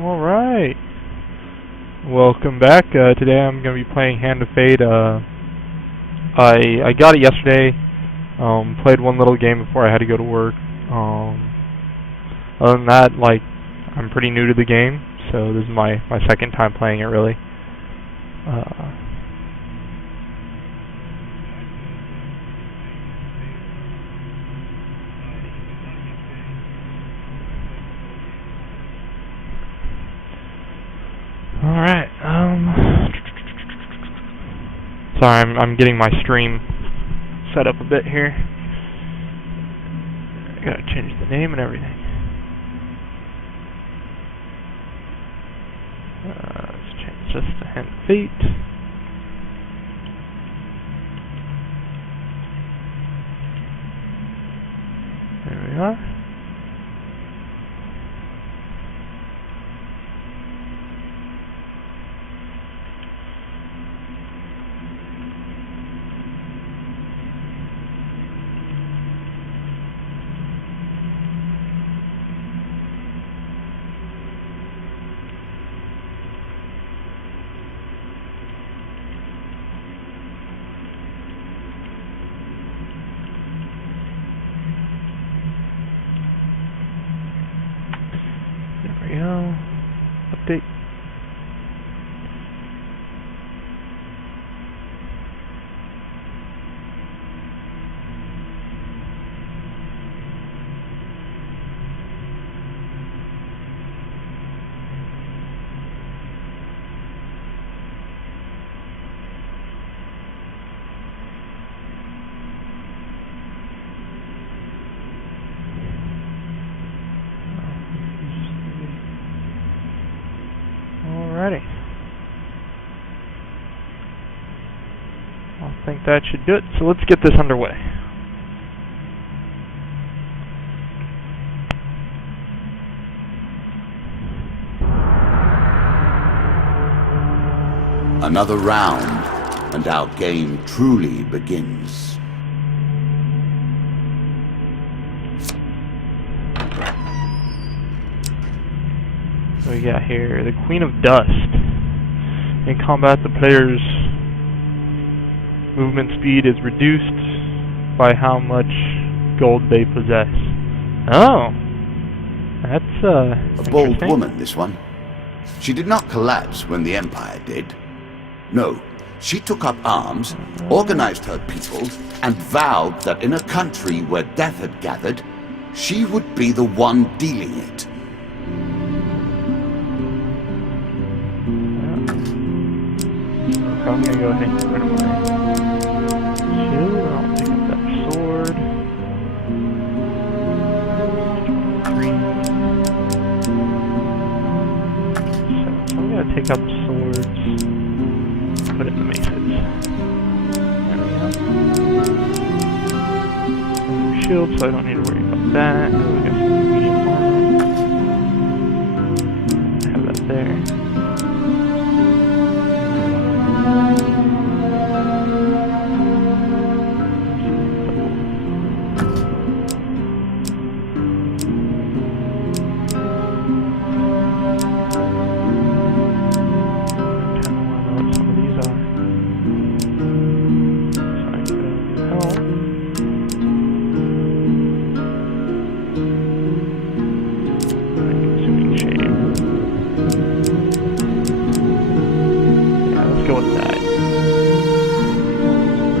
Alright. Welcome back. Today I'm going to be playing Hand of Fate. I got it yesterday. Played one little game before I had to go to work. Other than that, like, I'm pretty new to the game, so this is my second time playing it, really. Alright, sorry, I'm getting my stream set up a bit here. I gotta change the name and everything. Let's change this to Hand of Fate. There we are. Update. Alrighty. I think that should do it. So let's get this underway. Another round, and our game truly begins. So we got here the Queen of Dust. In combat, the player's movement speed is reduced by how much gold they possess. Oh, that's a bold woman, this one. She did not collapse when the Empire did. No, she took up arms, organized her people, and vowed that in a country where death had gathered, she would be the one dealing it. I'm gonna go ahead and get rid of my shield. I'll pick up that sword. 3. So I'm gonna take up swords. Put it in the maces. There we go. Shield, so I don't need to worry about that. Oh, we got some medium armor. Have that there.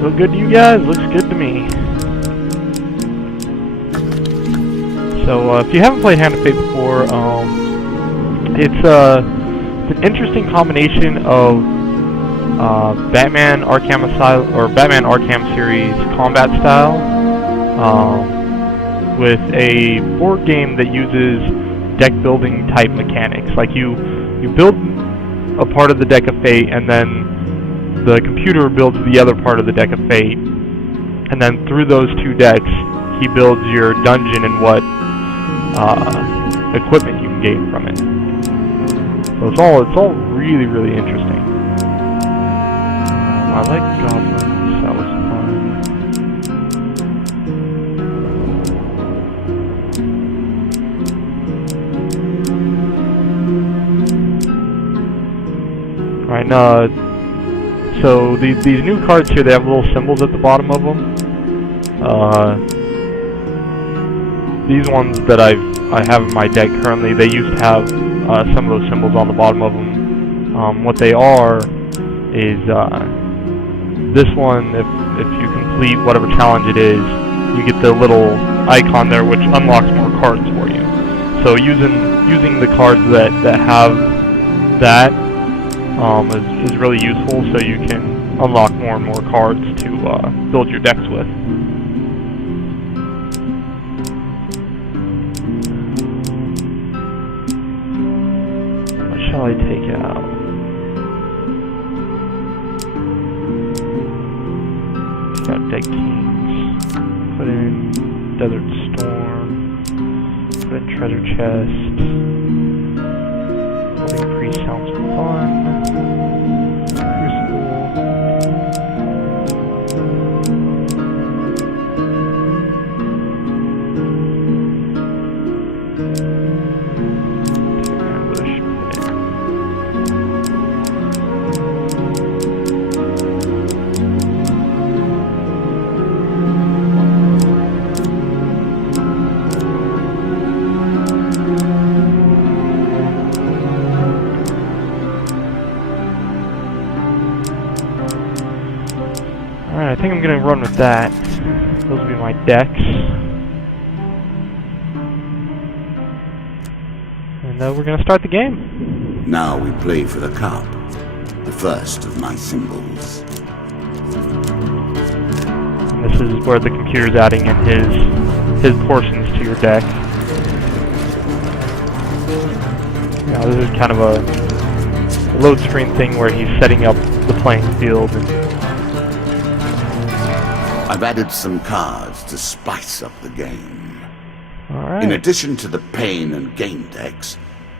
Look good to you guys? Looks good to me. So, if you haven't played Hand of Fate before, it's an interesting combination of Batman Arkham Asylum or Batman Arkham series combat style with a board game that uses deck building type mechanics. Like you build a part of the deck of Fate, and then the computer builds the other part of the deck of Fate, and then through those two decks, he builds your dungeon and what equipment you can gain from it. So it's all really, really interesting. I like goblins. That was fun. Alright, so these new cards here, they have little symbols at the bottom of them. These ones that I have in my deck currently, they used to have some of those symbols on the bottom of them. What they are is this one, if you complete whatever challenge it is, you get the little icon there which unlocks more cards for you. So using the cards that have that is really useful, so you can unlock more and more cards to build your decks with. What shall I take out? Take out Dead Kings. Put in Desert Storm. Put in Treasure Chest. Holding Priest sounds fun. Crucible. Ambush. Put in. Alright, I think I'm gonna run with that. Those will be my decks. And we're gonna start the game. Now we play for the cup, the first of my symbols. And this is where the computer's adding in his portions to your deck. Now this is kind of a load screen thing where he's setting up the playing field. I've added some cards to spice up the game. Alright. In addition to the pain and gain decks,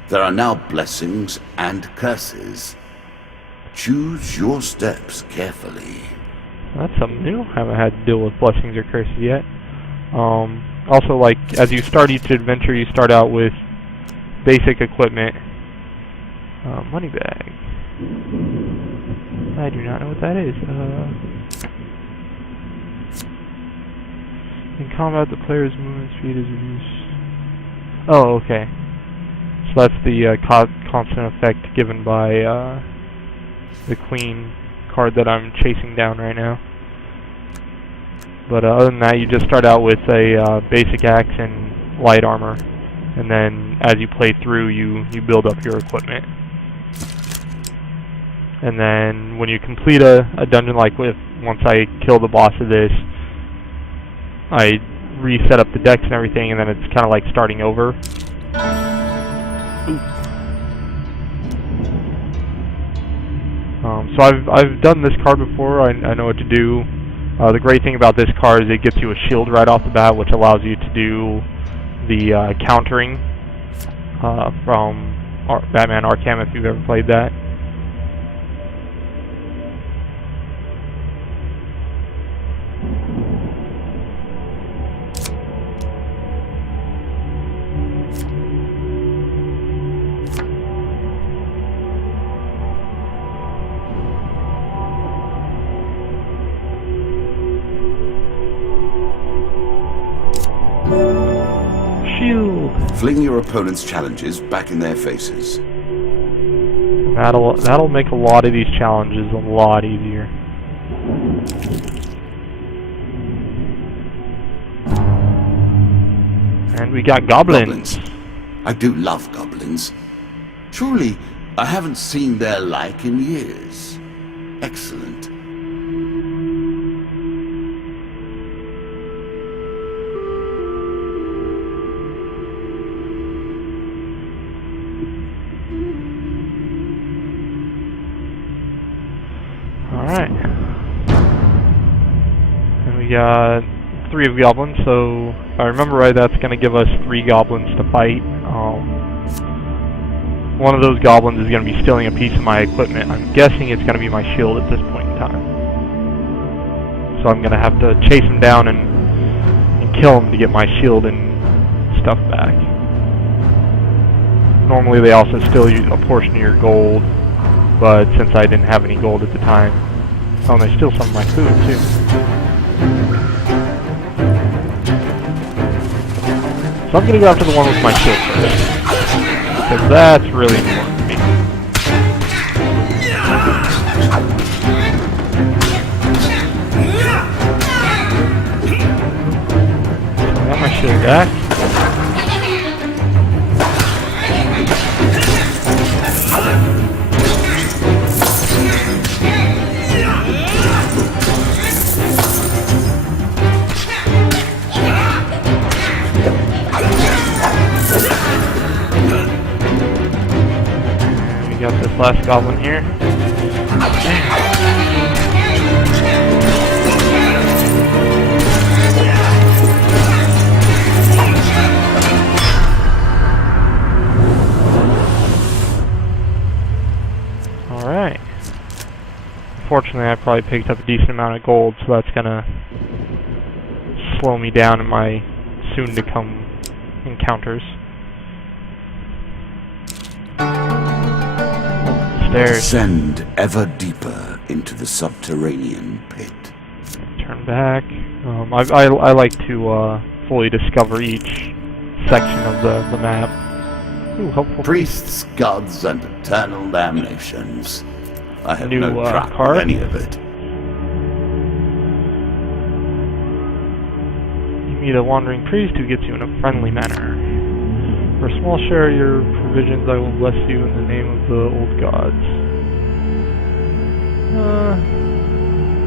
there are now blessings and curses. Choose your steps carefully. That's something new. Haven't had to deal with blessings or curses yet. Also, like, as you start each adventure, you start out with basic equipment. Money bag. I do not know what that is. In combat, the player's movement speed is reduced. Oh, okay. So that's the constant effect given by the Queen card that I'm chasing down right now. But other than that, you just start out with a basic axe and light armor, and then as you play through, you build up your equipment. And then when you complete a dungeon, like once I kill the boss of this, I reset up the decks and everything, and then it's kind of like starting over. So I've done this card before. I know what to do. The great thing about this card is it gets you a shield right off the bat, which allows you to do the countering from Batman Arkham, if you've ever played that. Shield. Fling your opponent's challenges back in their faces. That'll make a lot of these challenges a lot easier. And we got goblins. I do love goblins. Truly, I haven't seen their like in years. Excellent. Alright. And we got 3 of goblins, so if I remember right, that's going to give us 3 goblins to fight. One of those goblins is going to be stealing a piece of my equipment. I'm guessing it's going to be my shield at this point in time. So I'm going to have to chase him down and kill him to get my shield and stuff back. Normally they also steal you a portion of your gold. but since I didn't have any gold at the time... Oh, and they steal some of my food, too. So I'm gonna go after the one with my shield first, because that's really important to me. So I got my shield back. Got this last goblin here. Alright. Unfortunately, I probably picked up a decent amount of gold, so that's gonna slow me down in my soon-to-come encounters. Descend ever deeper into the subterranean pit. Turn back. I like to fully discover each section of the map. Ooh, helpful. Priests, gods, and eternal damnations. I have New, no track card? of any of it. You meet a wandering priest who gets you in a friendly manner. For a small share of your provisions, I will bless you in the name of the old gods.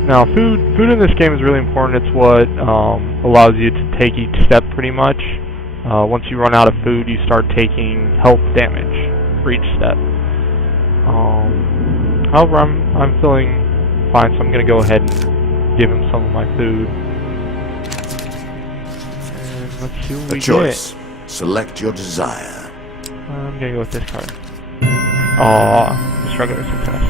Now, food in this game is really important. It's what allows you to take each step, pretty much. Once you run out of food, you start taking health damage for each step. However, I'm feeling fine, so I'm going to go ahead and give him some of my food. And let's see what we choice. get. Select your desire. I'm gonna go with this card. Aww, struggler success.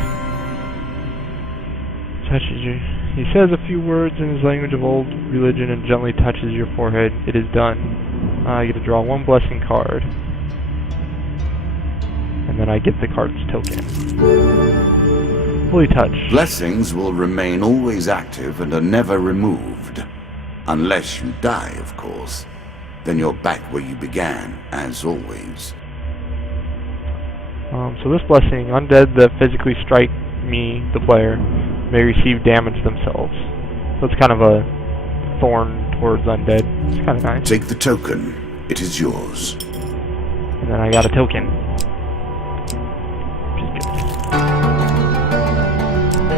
Touches you. He says a few words in his language of old religion and gently touches your forehead. It is done. I get to draw one blessing card. And then I get the card's token. Holy touch. Blessings will remain always active and are never removed. Unless you die, of course. Then you're back where you began, as always. So this blessing, undead that physically strike me, the player, may receive damage themselves. So it's kind of a thorn towards undead. It's kind of nice. Take the token. It is yours. And then I got a token. Which is good.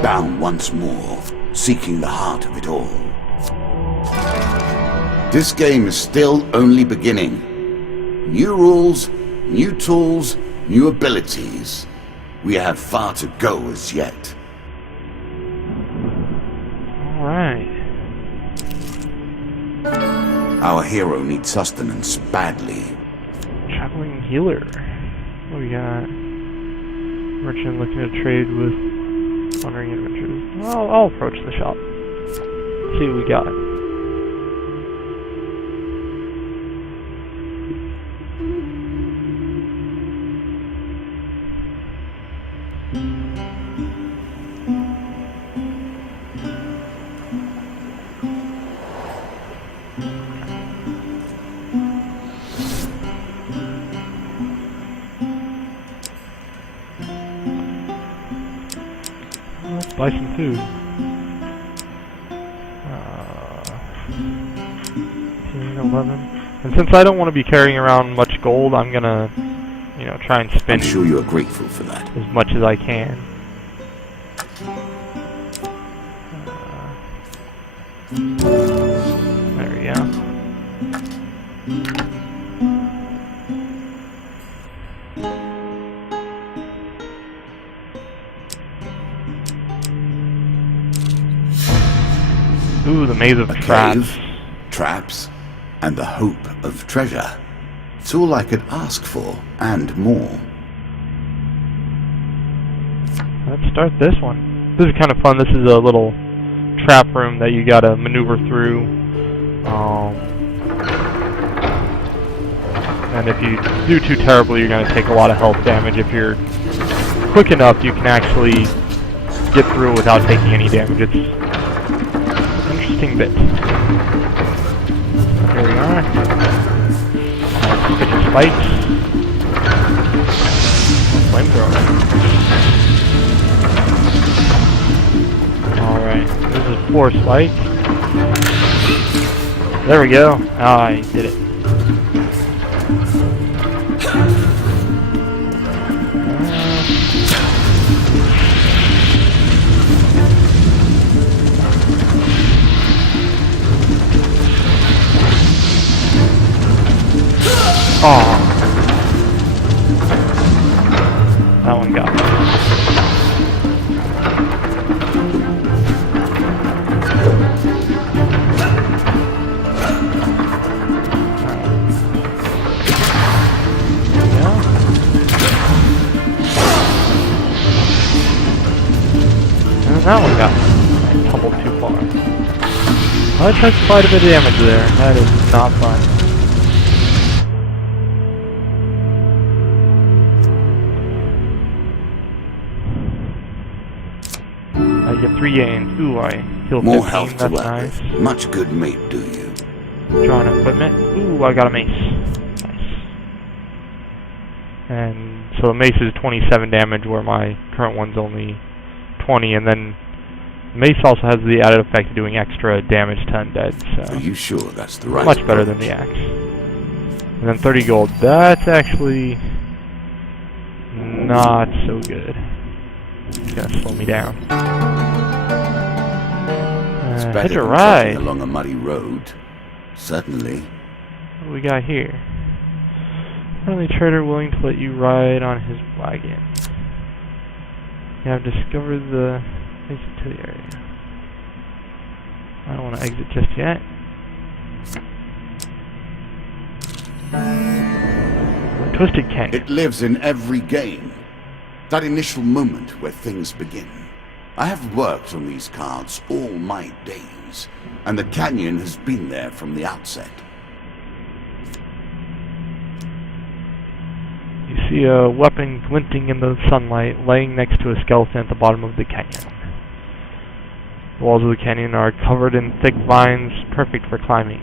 Bound once more, seeking the heart of it all. This game is still only beginning. New rules, new tools, new abilities. We have far to go as yet. Alright. Our hero needs sustenance badly. Traveling healer. What we got? Merchant looking to trade with wandering adventurers. I'll approach the shop. See what we got. Let's buy some food. 11. And since I don't want to be carrying around much gold, I'm gonna, try and spend I'm sure you are grateful for that. as much as I can. There we go. Ooh, the maze of traps. Cave, traps, and the hope of treasure. It's all I could ask for, and more. Let's start this one. This is kind of fun. This is a little trap room that you gotta maneuver through. And if you do too terribly, you're gonna take a lot of health damage if you're quick enough, you can actually get through without taking any damage. It's an interesting bit. Here we are. Get your spikes. Flamethrower. Alright, this is 4 spike. There we go. I did it. Oh, that one got me. And that one got me. I tumbled too far. I took quite a bit of damage there. That is not fun. I get 3 gains. Ooh, I heal 15. More health to That's work nice. with. Much good may do you. Drawing equipment. Ooh, I got a mace. Nice. And so the mace is 27 damage, where my current one's only 20. And then mace also has the added effect of doing extra damage to undead. Are So you sure that's the right much better approach? than the axe. And then 30 gold. That's actually not so good. It's gonna slow me down. It's better Hitch a than ride. trudging along a muddy road. Certainly. What do we got here? Friendly trader willing to let you ride on his wagon. You have discovered the exit to the area. I don't want to exit just yet. Twisted Canyon. It lives in every game. That initial moment where things begin. I have worked on these cards all my days, and the canyon has been there from the outset. You see a weapon glinting in the sunlight, laying next to a skeleton at the bottom of the canyon. The walls of the canyon are covered in thick vines, perfect for climbing.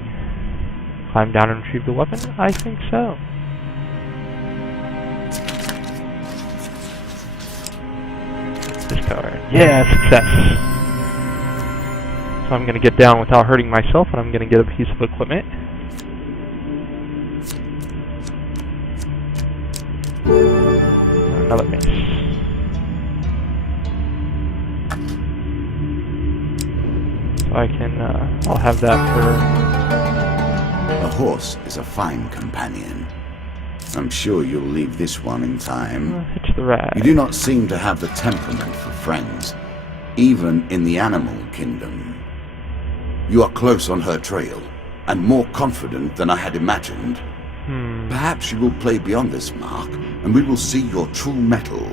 Climb down and retrieve the weapon? I think so. This card. Yeah, success. So I'm going to get down without hurting myself, and I'm going to get a piece of equipment. Another mace. So I can, I'll have that for... A horse is a fine companion. I'm sure you'll leave this one in time. Hitch the ride. You do not seem to have the temperament for friends, even in the animal kingdom. You are close on her trail, and more confident than I had imagined. Perhaps you will play beyond this mark, and we will see your true mettle.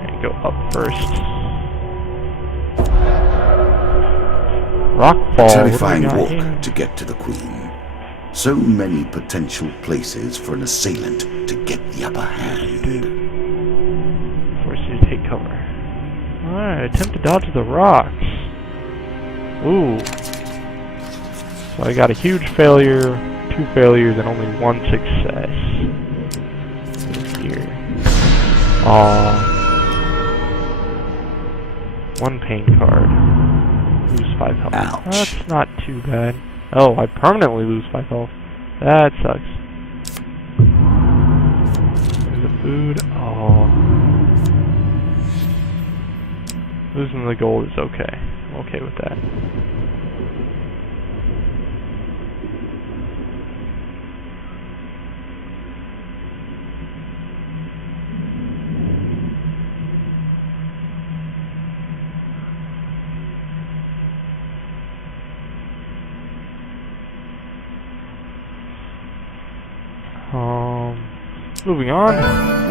Okay, go up first. Rockfall. A terrifying what do we walk got here? to get to the Queen. So many potential places for an assailant to get the upper hand. Force you to take cover. Alright, attempt to dodge the rocks. Ooh. So I got a huge failure, 2 failures, and only 1 success. Here. Aww. 1 pain card. Lose 5 health. Ouch. That's not too bad. Oh, I permanently lose 5 health. That sucks. There's the food. Oh. Losing the gold is okay. I'm okay with that. Moving on.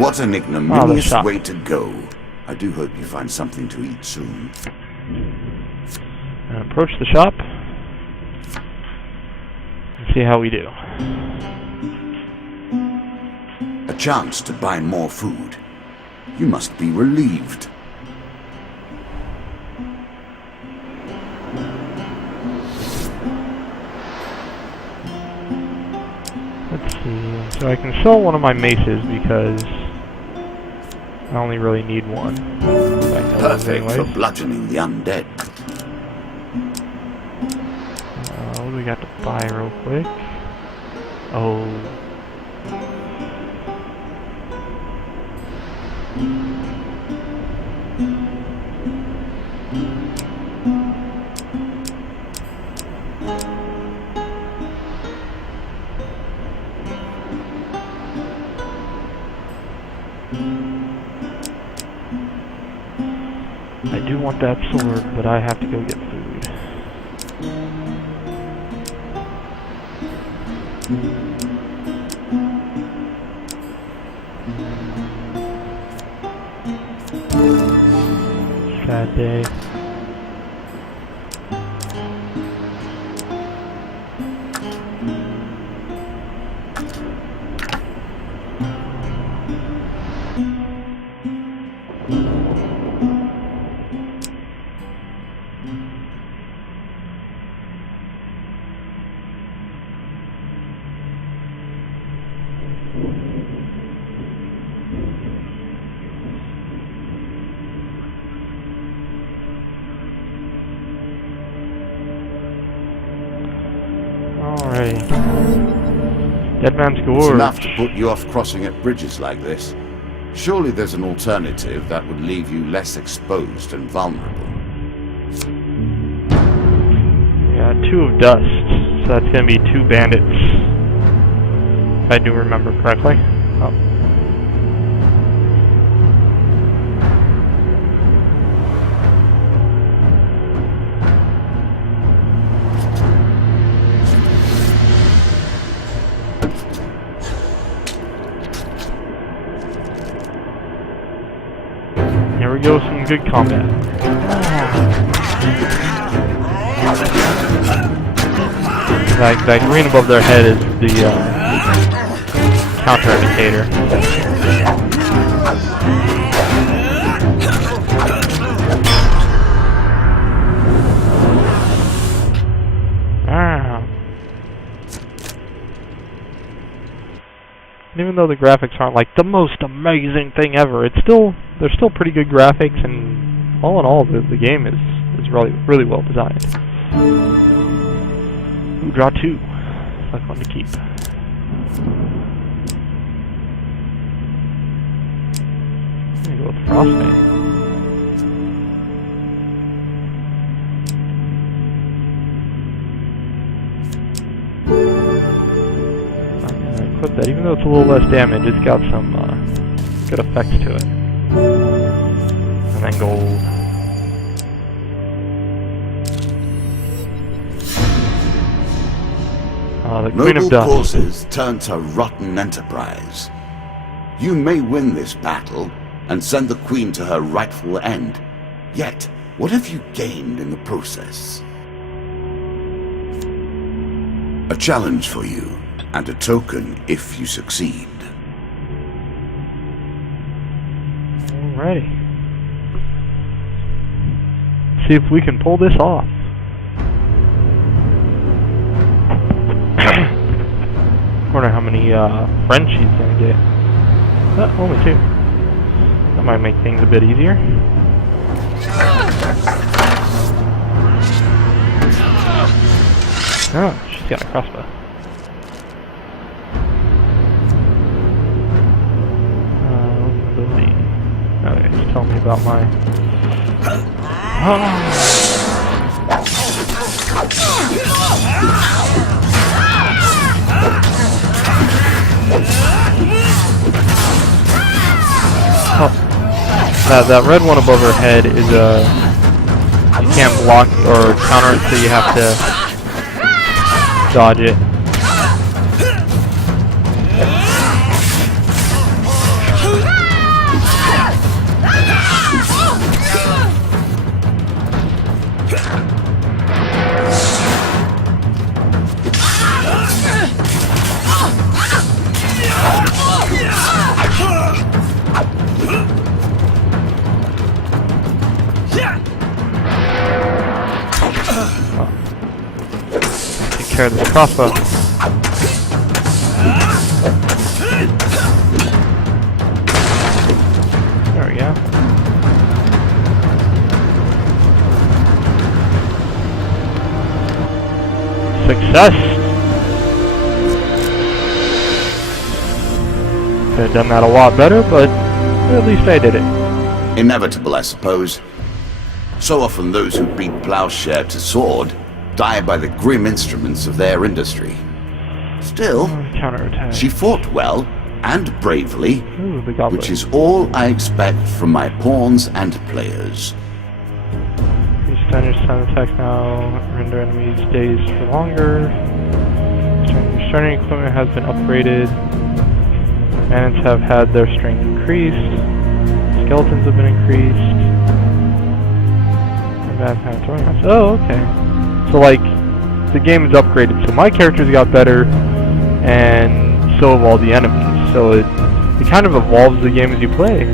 What an ignominious shop. way to go. I do hope you find something to eat soon. Approach the shop. And see how we do. A chance to buy more food. You must be relieved. Let's see. So I can sell one of my maces because I only really need one. Perfect for bludgeoning the undead. What do we got to buy real quick? Oh. I do want that sword, but I have to go get food. Sad day. Alright. Dead Man's Gorge. It's enough to put you off crossing at bridges like this. Surely there's an alternative that would leave you less exposed and vulnerable. Yeah, 2 of dust. So that's gonna be 2 bandits. If I do remember correctly. Oh. Here we go, some good combat. That green above their head is the counter indicator. Even though the graphics aren't like the most amazing thing ever, they're still pretty good graphics, and all in all, the game is really well designed. Ooh, draw 2. That's one to keep. I'm gonna go with Frostbane. That even though it's a little less damage, it's got some good effects to it. And then gold. The Queen of Dust. Noble causes turn to rotten enterprise. You may win this battle and send the Queen to her rightful end. Yet, what have you gained in the process? A challenge for you. And a token if you succeed. Alrighty. See if we can pull this off. Wonder how many friends she's gonna get. Only 2. That might make things a bit easier. Oh, she's got a crossbow. Okay, just tell me about my... Oh, that red one above her head is you can't block or counter it, so you have to dodge it. care of this crossbow. There we go. Success! Could have done that a lot better, but at least I did it. Inevitable, I suppose. So often those who beat plowshare to sword die by the grim instruments of their industry. Still, Counterattack. she fought well and bravely, Ooh, the goblet. which is all I expect from my pawns and players. These standard stun attacks now render enemies dazed for longer. Starting equipment has been upgraded. Bandits have had their strength increased. Skeletons have been increased. Oh, okay. So, like, the game is upgraded. So my characters got better, and so have all the enemies. So it kind of evolves the game as you play.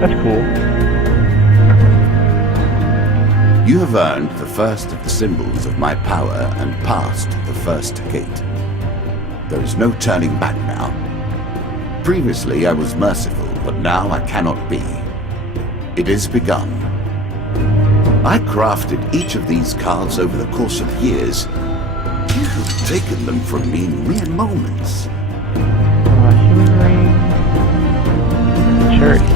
That's cool. You have earned the first of the symbols of my power and passed the first gate. There is no turning back now. Previously I was merciful, but now I cannot be. It is begun. I crafted each of these cards over the course of years. You have taken them from me in mere moments. Healing Rain. Charity.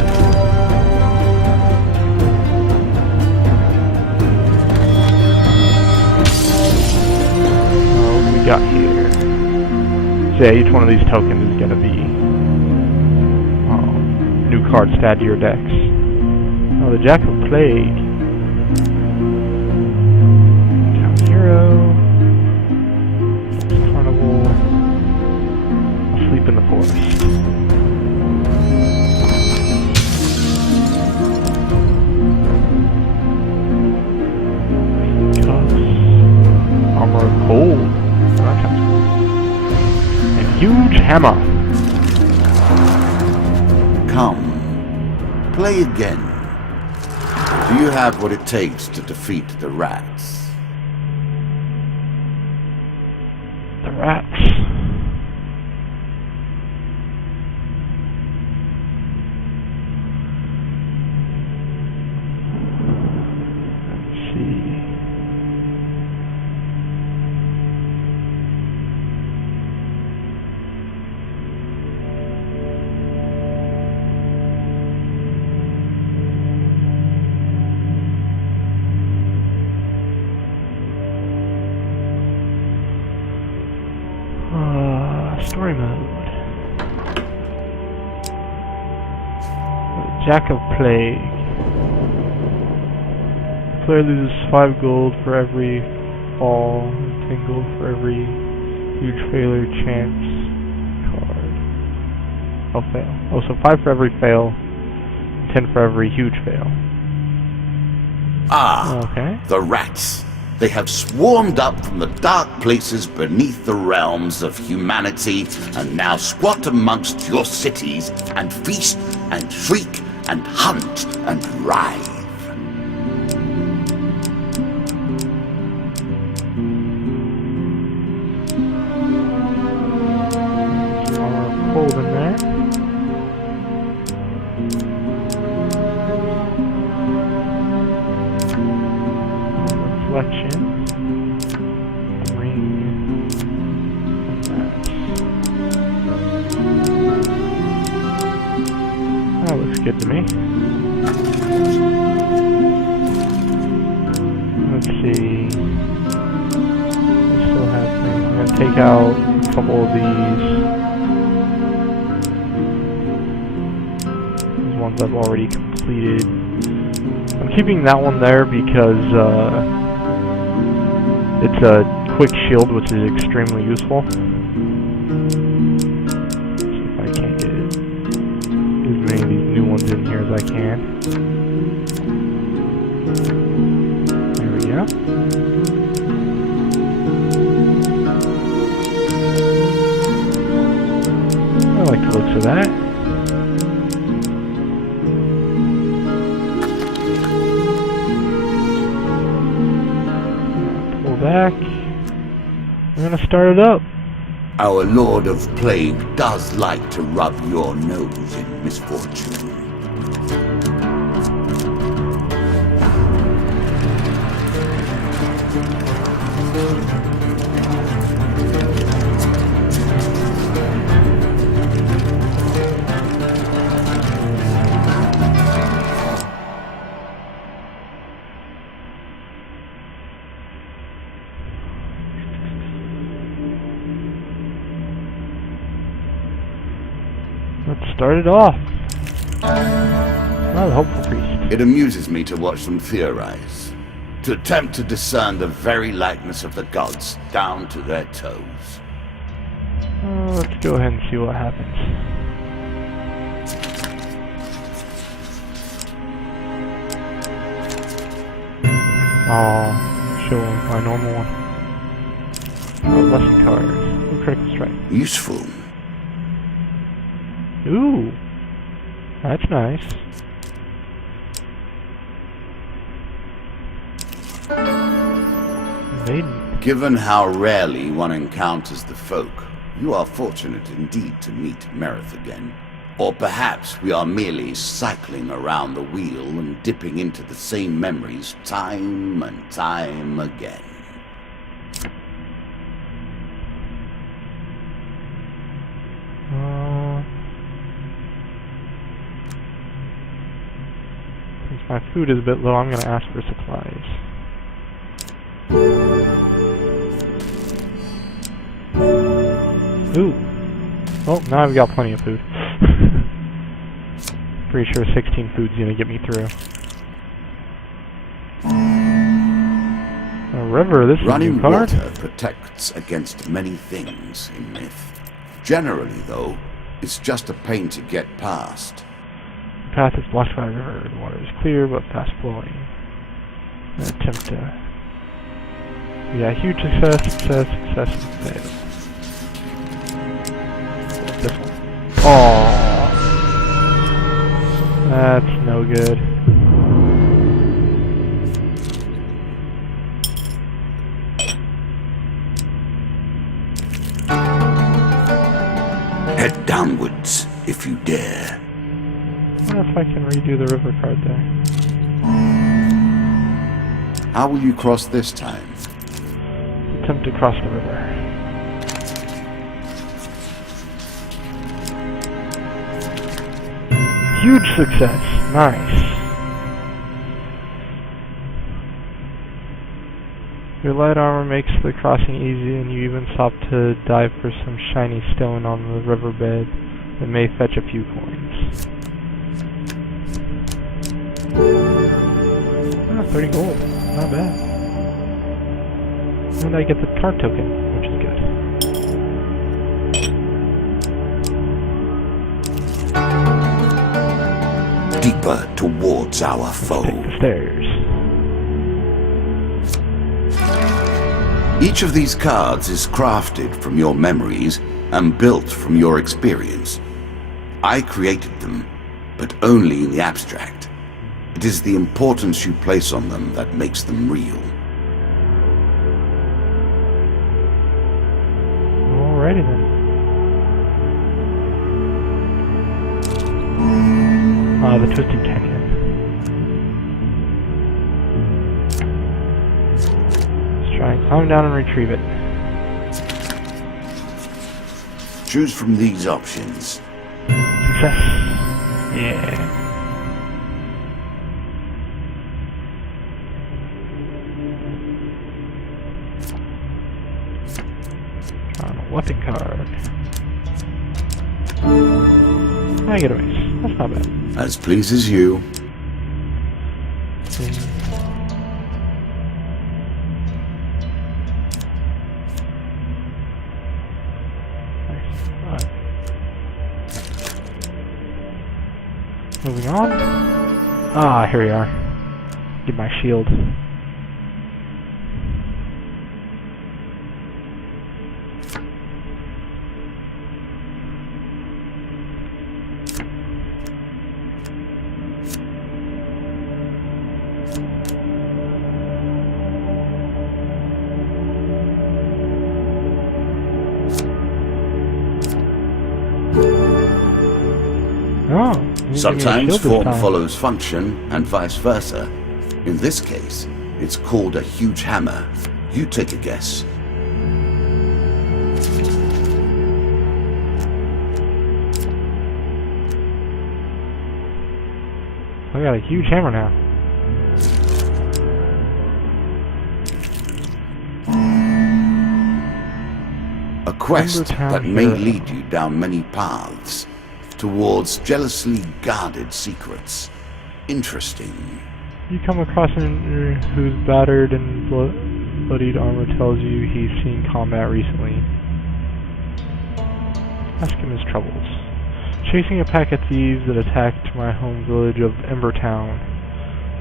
What do we got here? So yeah, each one of these tokens is going to be new cards to add to your decks. Oh, the Jack of Plague. Town Hero. Carnival. Sleep in the Forest. Cuffs. Armor of Gold. That sounds cool. And huge hammer. Come. Play again. Do you have what it takes to defeat the rats? The rats. Let's see. Story mode. Jack of Plague. The player loses 5 gold for every fall, 10 gold for every huge failure chance card. Oh, fail. Oh, so 5 for every fail, 10 for every huge fail. Ah, okay. The rats. They have swarmed up from the dark places beneath the realms of humanity and now squat amongst your cities and feast and shriek and hunt and writhe. Some cold in there. Reflection. Ring. That looks good to me. Let's see. We still have things. I'm going to take out a couple of these. These ones I've already completed. I'm keeping that one there because it's a quick shield, which is extremely useful. See if I can't get as many of these new ones in here as I can. There we go. I like the looks of that. Back. And to start it up. Our Lord of Plague does like to rub your nose in misfortune. Let's start it off. Oh, the hopeful priest. It amuses me to watch them theorize, to attempt to discern the very likeness of the gods down to their toes. Let's go ahead and see what happens. Oh, show my normal one. Oh, lesson cards. Ooh, critical strike. Useful. Ooh, that's nice. Maiden. Given how rarely one encounters the folk, you are fortunate indeed to meet Merith again. Or perhaps we are merely cycling around the wheel and dipping into the same memories time and time again. Since my food is a bit low, I'm going to ask for supplies. Ooh. Oh, now I've got plenty of food. Pretty sure 16 food's going to get me through. A river, this is a new card. Running water protects against many things in myth. Generally, though, it's just a pain to get past. The path is blocked by a river. The water is clear but fast flowing. An attempt to... Yeah, huge success, and fail. This one. Aww. That's no good. Head downwards, if you dare. I wonder if I can redo the river card there. How will you cross this time? Attempt to cross the river. Huge success. Nice. Your light armor makes the crossing easy, and you even stop to dive for some shiny stone on the riverbed that may fetch a few coins. 30 gold. Not bad. And I get the card token, which is good. Deeper towards our foe. Take the stairs. Each of these cards is crafted from your memories and built from your experience. I created them, but only in the abstract. It is the importance you place on them that makes them real. Alrighty then. Ah, the Twisted Canyon. Let's try and climb down and retrieve it. Choose from these options. Success. Yeah. Trying a weapon card. I get a race. That's not bad. As pleases you. Moving on. Ah, here we are. Get my shield. Sometimes shield this form time. follows function, and vice versa. In this case, it's called a huge hammer. You take a guess. I got a huge hammer now. A quest Embertown that may Hero. lead you down many paths towards jealously guarded secrets. Interesting. You come across an whose battered and bloodied armor tells you he's seen combat recently. Ask him his troubles. Chasing a pack of thieves that attacked my home village of Embertown.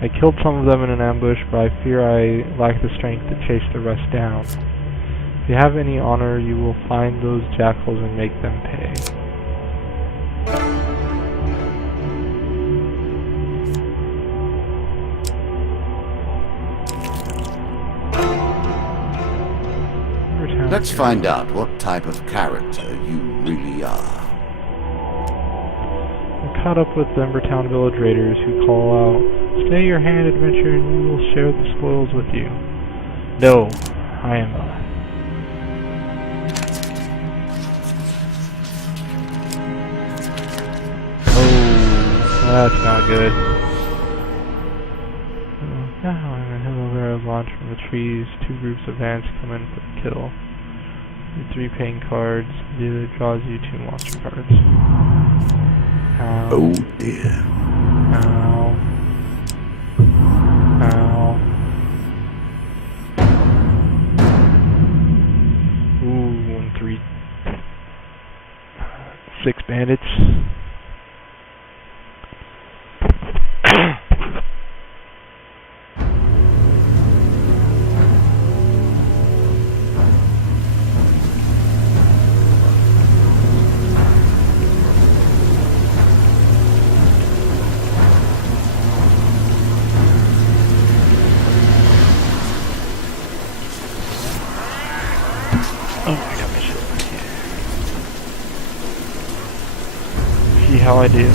I killed some of them in an ambush, but I fear I lack the strength to chase the rest down. If you have any honor, you will find those jackals and make them pay. Embertown Let's Hero. find out what type of character you really are. I caught up with the Embertown village raiders who call out, "Stay your hand, adventure, and we will share the spoils with you." No, I am not. Oh, that's not good. Now I'm in Hello There, launch from the trees. 2 groups of ants come in for the kill. Your 3 paying cards. The other draws you 2 monster cards. Ow. Oh dear. Ow. Ow. Ooh, 1, 3. 6 bandits. Oh, I got my shield. See how I do.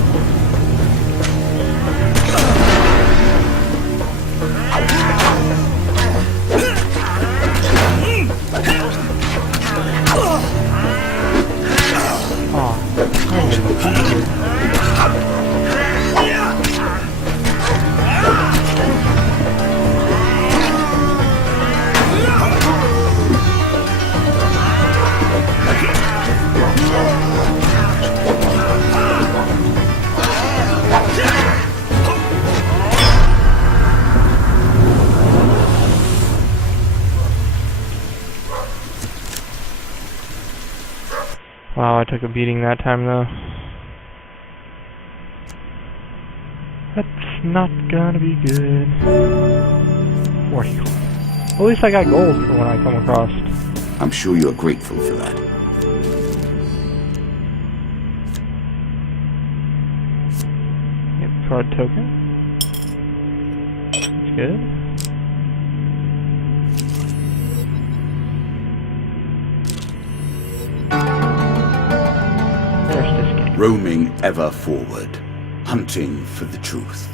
Wow, I took a beating that time though. That's not gonna be good. 40 gold. At least I got gold for when I come across. I'm sure you're grateful for that. Yep, card token. That's good. Roaming ever forward, hunting for the truth.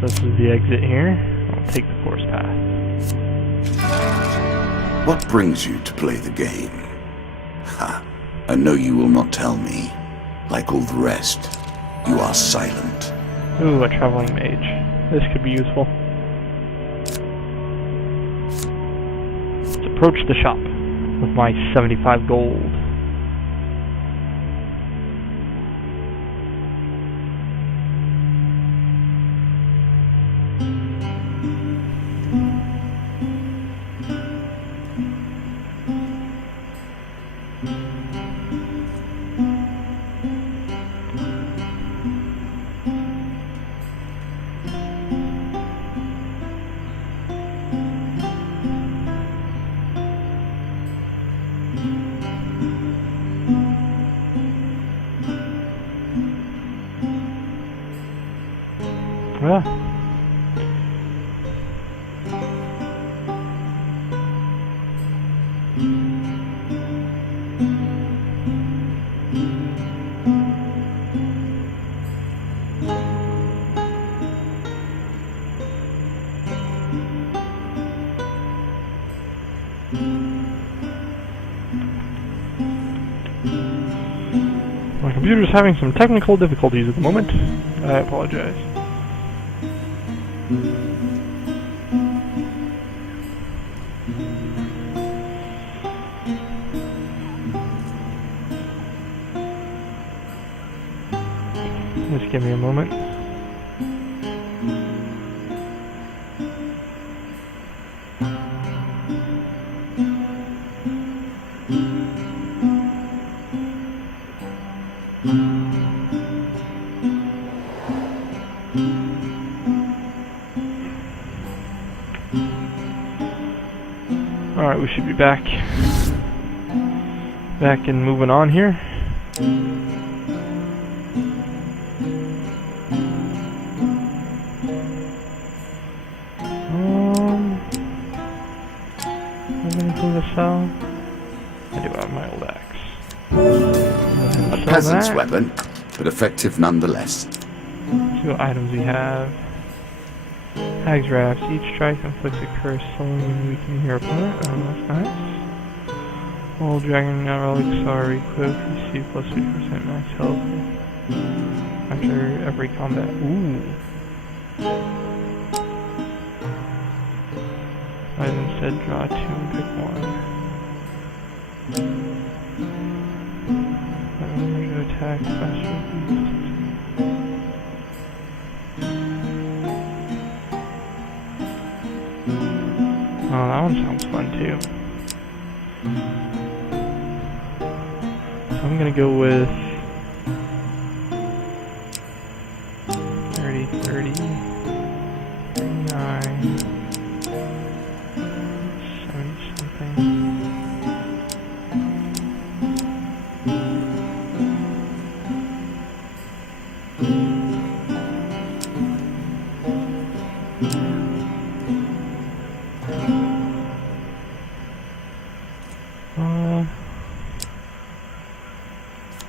So this is the exit here. I'll take the force path. What brings you to play the game? Ha! I know you will not tell me. Like all the rest, you are silent. Ooh, a traveling mage. This could be useful. Let's approach the shop with my 75 gold. computer's having some technical difficulties at the moment. I apologize. Just give me a moment. Alright, we should be back and moving on here. Have anything to sell? I do have my old axe. A peasant's weapon, but effective nonetheless. See what items we have. Hag's Wraps. Each strike inflicts a curse, slowing and weakening your opponent. Oh, that's nice. All dragon relics are equipped. Receive plus 50% max health after every combat. Ooh. I'd instead draw 2 and pick 1. I'm going to attack faster. Oh, that one sounds fun too. So I'm gonna go with 30, 30, 39, 70 something.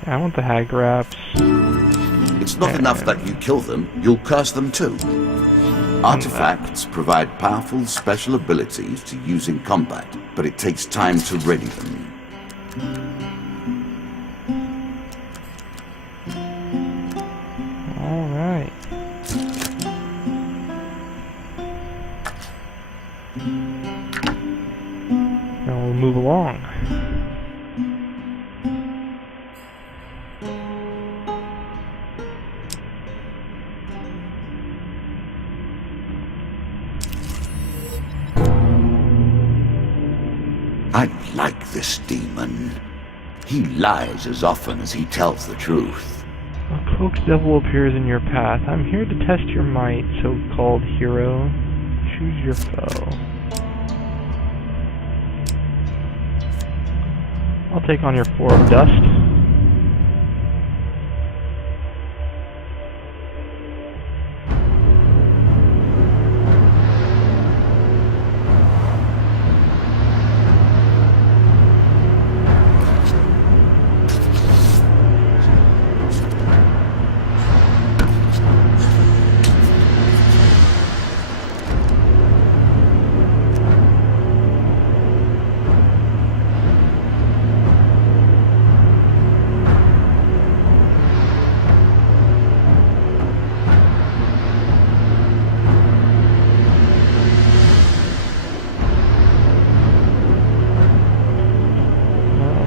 I want the Hag Wraps. It's not enough that you kill them, you'll curse them too. Artifacts provide powerful special abilities to use in combat, but it takes time to ready them. Alright. Now we'll move along. I like this demon. He lies as often as he tells the truth. A cloaked devil appears in your path. I'm here to test your might, so-called hero. Choose your foe. I'll take on your 4 of dust.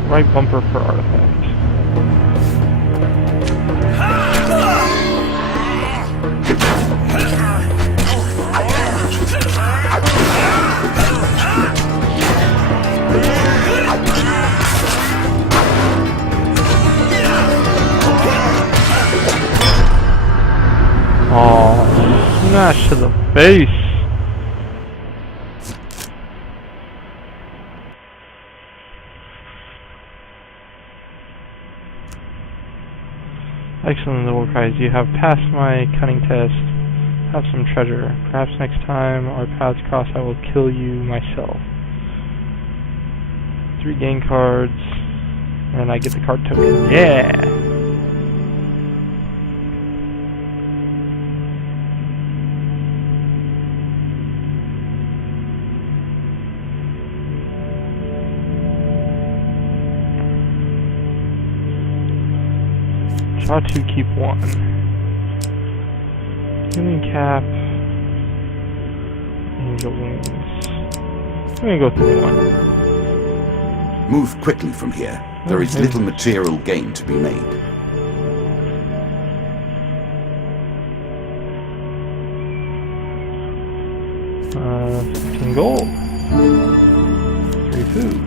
Right bumper for artifact. Oh, smash to the face. Excellent, the war cries. You have passed my cunning test. Have some treasure. Perhaps next time our paths cross, I will kill you myself. 3 game cards, and I get the card token. Yeah! Draw 2, keep 1. Healing cap. Angel wings. I'm gonna go through 1. Move quickly from here. There is little material gain to be made. 15 gold. 3 food.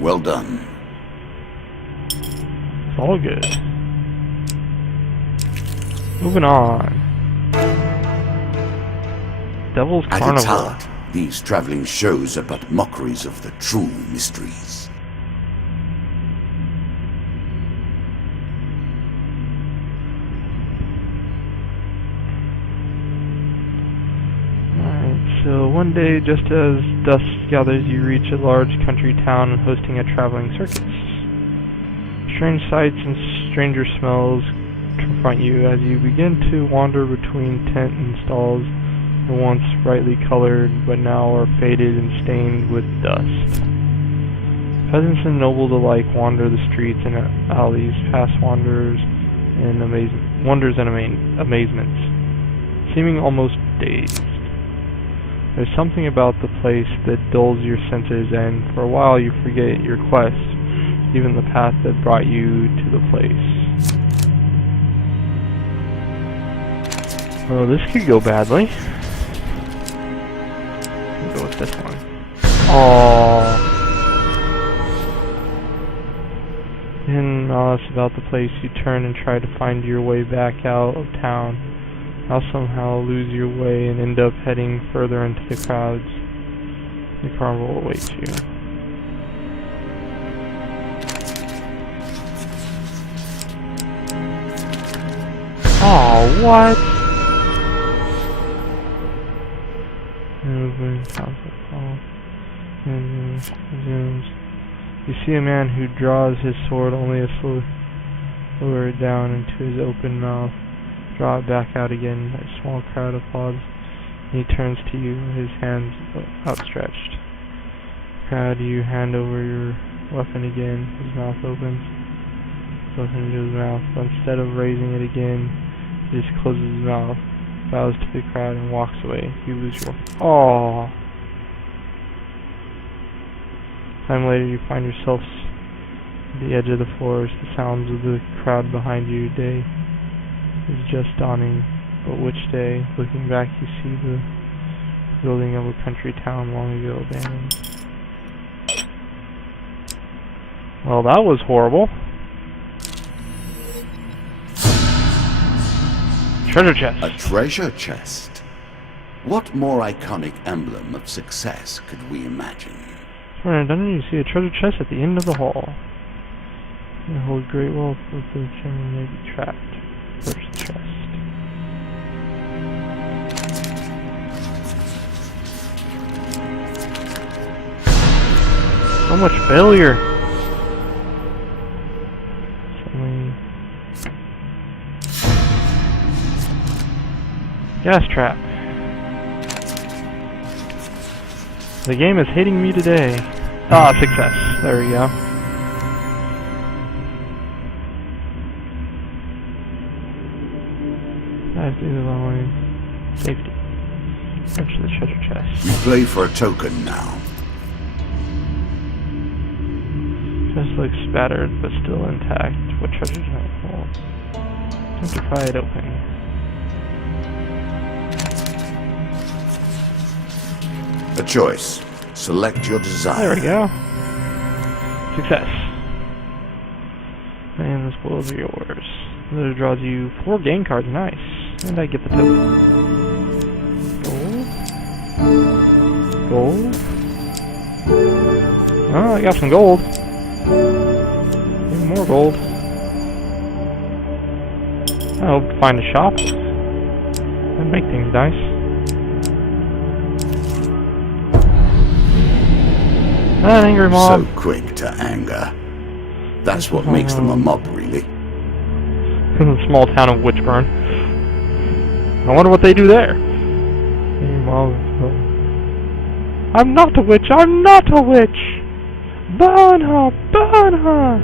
Well done. It's all good. Moving on. Devil's At its Carnival. heart, these traveling shows are but mockeries of the true mysteries. So one day, just as dusk gathers, you reach a large country town hosting a traveling circus. Strange sights and stranger smells confront you as you begin to wander between tent and stalls that once brightly colored but now are faded and stained with dust. Peasants and nobles alike wander the streets and alleys, past wonders and amazements, seeming almost dazed. There's something about the place that dulls your senses, and for a while you forget your quest, even the path that brought you to the place. Oh, this could go badly. We'll go with this one. Aww. In malice about the place, you turn and try to find your way back out of town. I'll somehow lose your way and end up heading further into the crowds. The carnival awaits you. Oh, what? And resumes. You see a man who draws his sword only a lower down into his open mouth. Draw it back out again. A small crowd applauds, and he turns to you, his hands outstretched. Crowd, you hand over your weapon again. His mouth opens. Goes into his mouth, but instead of raising it again, he just closes his mouth, bows to the crowd, and walks away. You lose your weapon. Aww. Time later, you find yourself at the edge of the forest. The sounds of the crowd behind you. Day is just dawning, but which day? Looking back, you see the building of a country town long ago abandoned. Well, that was horrible. Treasure chest. A treasure chest? What more iconic emblem of success could we imagine? When in a dungeon, you see a treasure chest at the end of the hall. It holds great wealth, but the chamber may be trapped. Search the chest. So much failure. Gas trap. The game is hating me today. Ah, success. There we go. Dive through the line. Safety. Search the treasure chest. We play for a token now. Chest looks spattered, but still intact. What treasure does it hold? Time to pry it open. A choice. Select your desire. There we go. Success. And the spoils are yours. That draws you 4 game cards. Nice. And I get the token. Gold. Gold. Oh, I got some gold. Even more gold. I hope to find a shop. That'd make things nice. An angry mob. So quick to anger. That's what makes them a mob, really. In the small town of Witchburn. I wonder what they do there. I'm not a witch! I'm not a witch! Burn her! Burn her!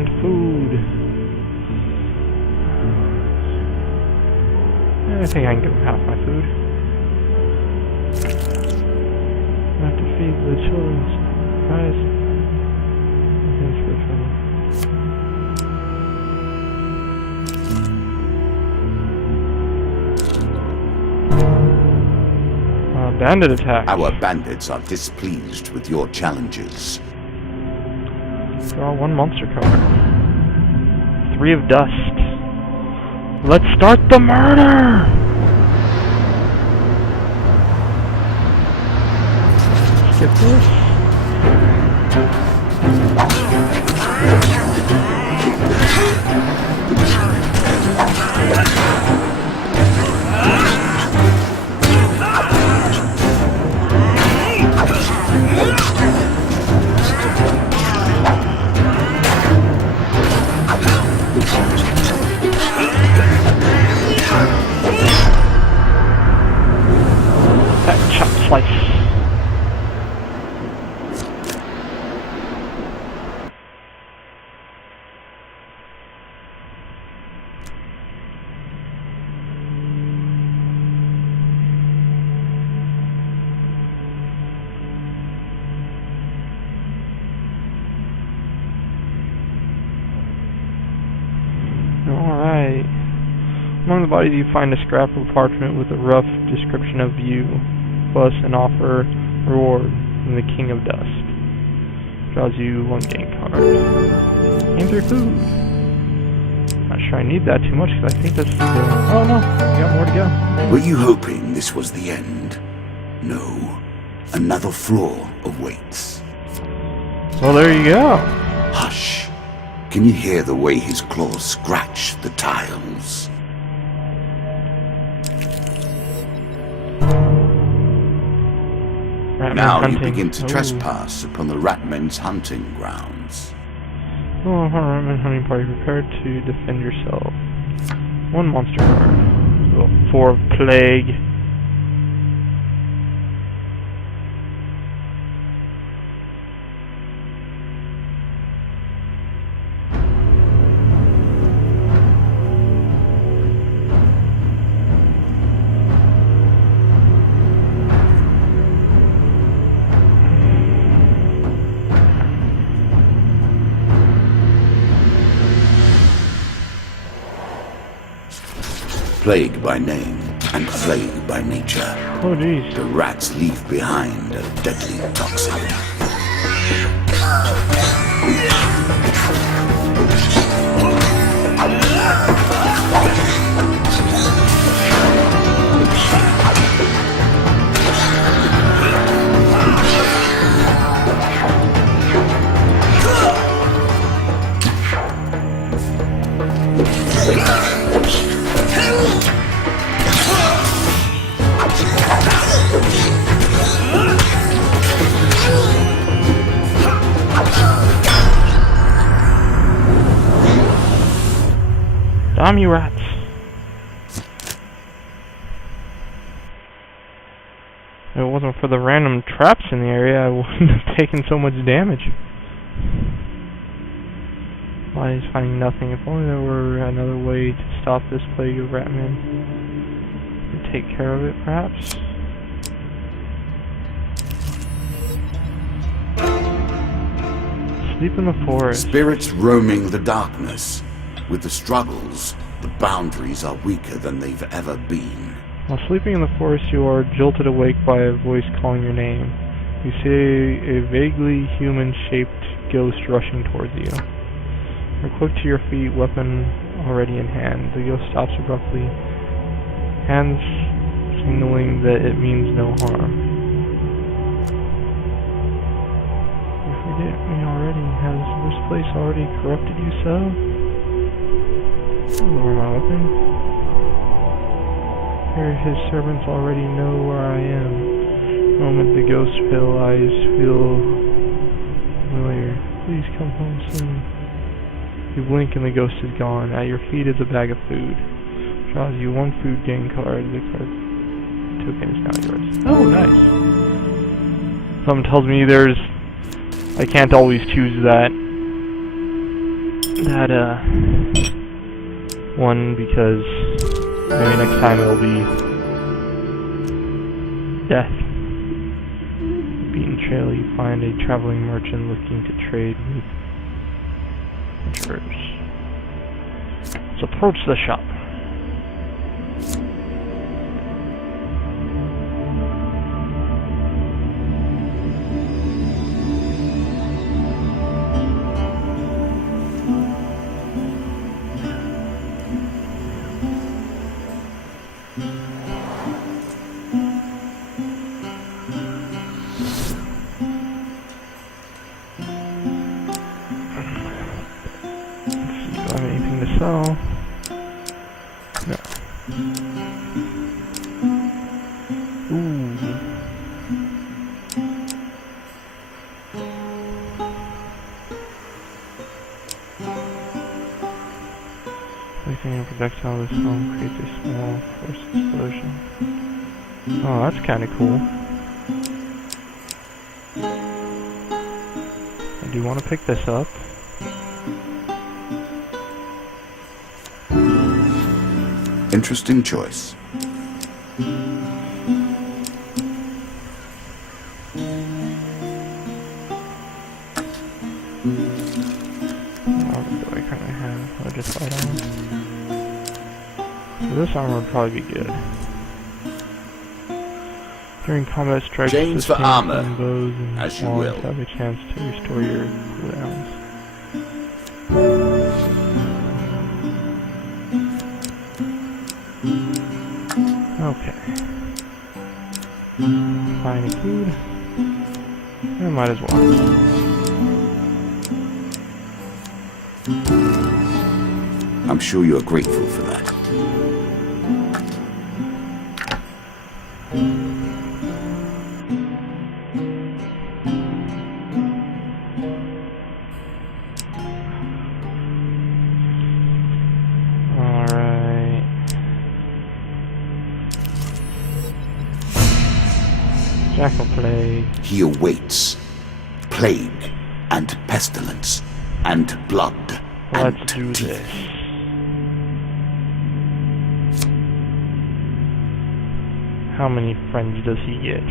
canned food. I think I can give him half my food. I have to feed the children's eyes. That's good for me. Bandit attack. Our bandits are displeased with your challenges. Draw one monster card. 3 of dust. Let's start the murder! Skip this. Slice. Alright. Among the bodies you find a scrap of parchment with a rough description of you, plus an offer reward from the King of Dust. Draws you 1 game card. Game 3 food. Not sure I need that too much because I think that's the... Oh no, we got more to go. Were you hoping this was the end? No. Another floor awaits. Well, there you go. Hush. Can you hear the way his claws scratch the tiles? Now you begin to trespass upon the Ratmen's hunting grounds. Oh, Ratman hunting party, prepared to defend yourself. 1 monster card. So 4 of plague. Plague by name and plague by nature. Oh, jeez. The rats leave behind a deadly toxin. Damn you rats. If it wasn't for the random traps in the area, I wouldn't have taken so much damage. Why is finding nothing? If only there were another way to stop this plague of Ratmen. To take care of it, perhaps? Sleep in the forest. Spirits roaming the darkness. With the struggles, the boundaries are weaker than they've ever been. While sleeping in the forest, you are jolted awake by a voice calling your name. You see a vaguely human-shaped ghost rushing towards you. You're quick to your feet, weapon already in hand. The ghost stops abruptly, hands signaling that it means no harm. You forget me already. Has this place already corrupted you so? I'll lower my weapon. Here his servants already know where I am. The moment the ghost's pale eyes feel familiar. Please come home soon. You blink and the ghost is gone. At your feet is a bag of food. Draws you 1 food gain card. The card token is now yours. Oh, nice. Something tells me I can't always choose that. that one because maybe next time it'll be death. Beaten trail, you find a traveling merchant looking to trade with adventurers. Let's approach the shop. So, no. Ooh. Placing a projectile this home creates a small force explosion. Oh, that's kind of cool. I do want to pick this up. Interesting choice. What do I currently have? I'll just fight on. So this armor would probably be good. During combat strikes, James for armor, bows and as you will. have a chance to restore your cooldowns. Okay. Buying any food? I might as well. I'm sure you're grateful for that. Jackal plague. He awaits plague and pestilence and blood. Let's and do teeth. this. How many friends does he get?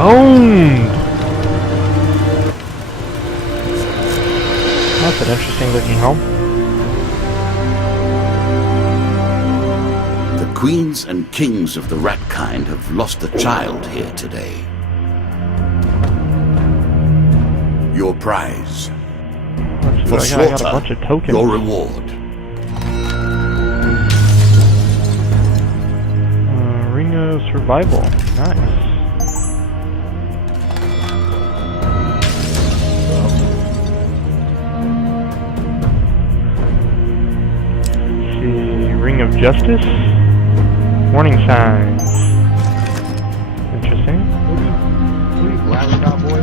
Owned! That's an interesting looking home. The queens and kings of the rat kind have lost a child here today. Your prize. For I got a bunch slaughter, of tokens. your reward. Ring of Survival. Nice. Ring of Justice. Warning signs. Interesting. Who you blabbing about, boy?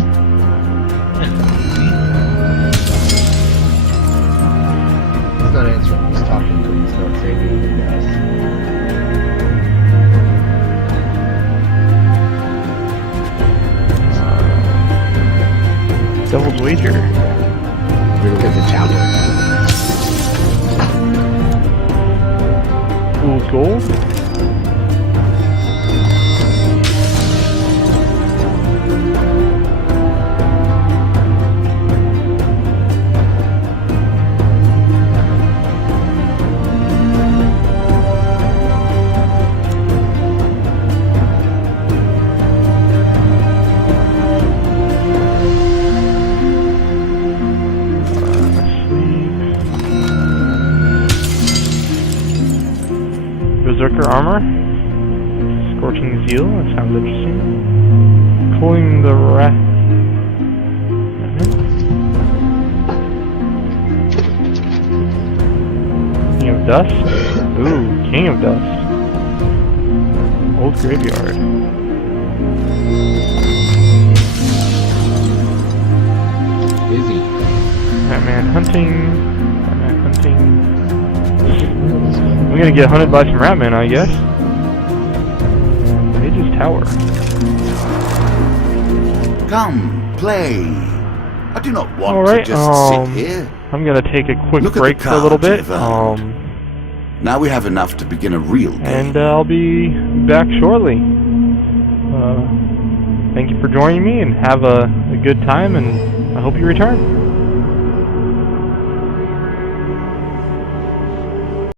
He's not answering. He's talking to him. He's not saying anything to us. Devil's Wager. We look at the tablet. Fool's Gold. Berserker armor. Scorching Zeal, that sounds interesting. Cooling the Wrath. King of Dust? Ooh, King of Dust. Old Graveyard. Busy. Batman hunting. Batman hunting. I'm gonna get hunted by some Ratmen, I guess. Mage's Tower. Come, play. I do not want Alright, to just sit here. I'm gonna take a quick Look at break the for a little bit. cards you've earned. Now we have enough to begin a real game. And I'll be back shortly. Thank you for joining me, and have a good time, and I hope you return.